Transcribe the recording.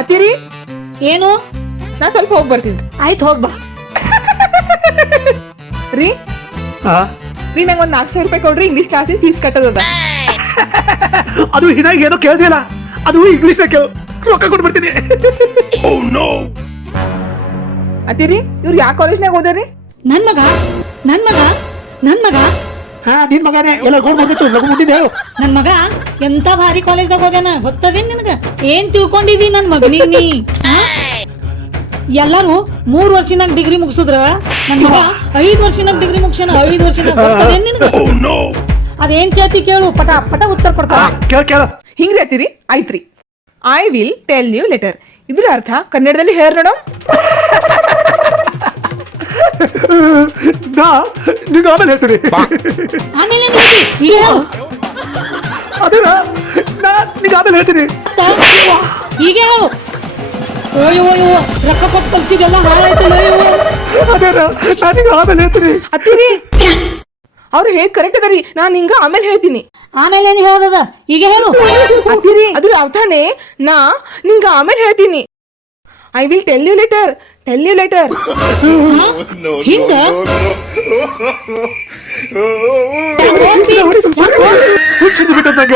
ಅತ್ತಿರಿ ಏನು? ನಾ ಸ್ವಲ್ಪ ಹೋಗಿ ಬರ್ತೀನಿ. ಆಯ್ತು ಹೋಗ್ಬಾ. ರೀ ರೀ ನಂಗೆ ಒಂದು 4,000 ರೂಪಾಯಿ ಕೊಡ್ರಿ, ಇಂಗ್ಲೀಷ್ ಕ್ಲಾಸಿಗೆ ಫೀಸ್ ಕಟ್ಟೋದದ. ಅದು ಹಿನಾಗಿ ಏನೋ ಕೇಳ್ದಿಲ್ಲ, ಅದು ಇಂಗ್ಲಿಷ್ ರೊಕ್ಕ ಕೊಟ್ಬಿಡ್ತೀನಿ. ಅತ್ತಿರಿ ಇವ್ರು ಯಾವ ಕಾಲೇಜ್ನಾಗ ಓದ್ಯಾರಿ? ನನ್ ಮಗ ನನ್ ಮಗ ನನ್ ಮಗ ಹಾ ನಿನ್ ಮಗನೇ ಎಲ್ಲ ಗೋಡ್ ಬಂದಿತ್ತು, ಲಗು ಮುಂದಿನ ಹೇಳು. ನನ್ ಮಗ ಎಂತ ಭಾರಿ ಕಾಲೇಜ್ದಾಗ ಹೋಗ್ಯಾನ ಗೊತ್ತದೇನ್ ನಿನಗ? ಏನ್ ತಿಳ್ಕೊಂಡಿದಿ ನನ್ ಮಗನಿಗ್ ನೀ? ಎಲ್ಲಾರು 3 ವರ್ಷನಾಗ ಡಿಗ್ರಿ ಮುಗಿಸಿದ್ರ ನನ್ ಮಗ 5 ವರ್ಷನಾಗ ಡಿಗ್ರಿ ಮುಗಿಸ್ಯಾನ. 5 ವರ್ಷನಾಗ ಗೊತ್ತದೇನ್ ನಿನಗ? ಅದೇನ್ ಕೇಳ್ತಿ ಕೇಳು, ಪಟ ಪಟ ಉತ್ತರ ಕೊಡ್ತಾವ. ಕೇಳ ಹಿಂಗ್ರಿ ಅತ್ತಿರಿ, ಆಯ್ತ್ರಿ. I will tell you later. ಇದ್ರ ಅರ್ಥ ಕನ್ನಡದಲ್ಲಿ ಹೇಳ ನೋಡಮ್. ನಾ ನಿಂಗೆ ಆಮೇಲೆ ಹೇಳ್ತೀನಿ. ಆಮೇಲೆ ಏನ್ ಹೇಳ್ತಿ? ಈಗ ಹೇಳು. ಅದೇನ ನಾ ನಿಂಗೆ ಆಮೇಲೆ ಹೇಳ್ತೀನಿ. ಈಗ ಹೇಳು. ಓಯೋ ರೊಕ್ಕ ಕೊಟ್ಟು ಕಲ್ಸಿದೆಲ್ಲ ಹಾಳಾಯ್ತಲ್ಲ. ಅದೇನ ನಾ ನಿಂಗೆ ಆಮೇಲೆ ಹೇಳ್ತೀನಿ. ಅತ್ತಿರಿ ಅವ್ರು ಹೇಗ್ ಕರೆಕ್ಟ್ ಅದರಿ, ನಾನ್ ನಿಂಗ ಆಮೇಲೆ ಹೇಳ್ತೀನಿ. ಆಮೇಲೆ ಏನ್ ಹೇಳದ? ಈಗ ಹೇಳು. ಅತ್ತಿರಿ ಅದ್ರ ಅರ್ಥನೇ ನಾ ನಿಂಗ ಆಮೇಲೆ ಹೇಳ್ತೀನಿ. I will tell you later, tell you later. ಹಿಂಗ ಹುಚ್ಚಿಂದು ಬಿಟ್ಟದಂಗ